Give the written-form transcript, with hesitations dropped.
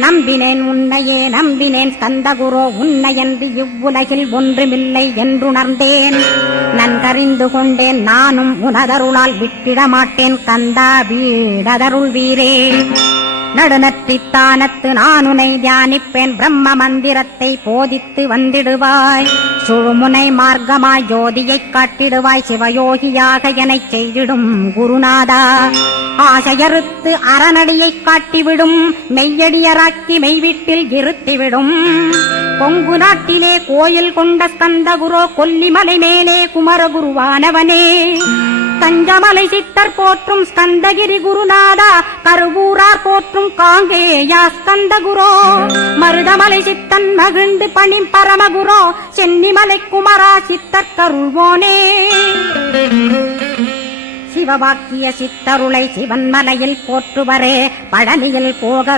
நம்பினேன் உன்னையே நம்பினேன் ஸ்கந்தகுரோ, உன்னையன்று இவ்வுலகில் ஒன்றுமில்லை என்றுணர்ந்தேன். நன்கறிந்து கொண்டேன் நானும் உனதருளால் விட்டிட மாட்டேன் கந்தா வீடதருள் வீரே. நடுநற்றித்தானத்து நானுனை தியானிப்பேன், பிரம்ம மந்திரத்தை போதித்து வந்திடுவாய். சுழுமுனை மார்க்கமாய் ஜோதியைக் காட்டிடுவாய், சிவயோகியாக எனச் செய்திடும் குருநாதா. ஆசையறுத்து அறநடியைக் காட்டிவிடும், மெய்யடியராக்கி மெய்வீட்டில் இருத்திவிடும். கொங்கு நாட்டிலே கோயில் கொண்ட ஸ்கந்தகுரோ, கொல்லிமலை மேலே குமரகுருவானவனே. கஞ்சமலை சித்தர் போற்றும் ஸ்கந்தகிரி குருநாதா, கருவூரார் போற்றும் காங்கேயா ஸ்கந்தகுரோ. மருதமலை சித்தன் மகிழ்ந்து பணிம் பரமகுரோ, சென்னிமலை குமரா சித்தர் கருள்வோனே. சிவவாக்கிய சித்தருளை சிவன்மலையில் போற்றுவரே, பழனியில் போக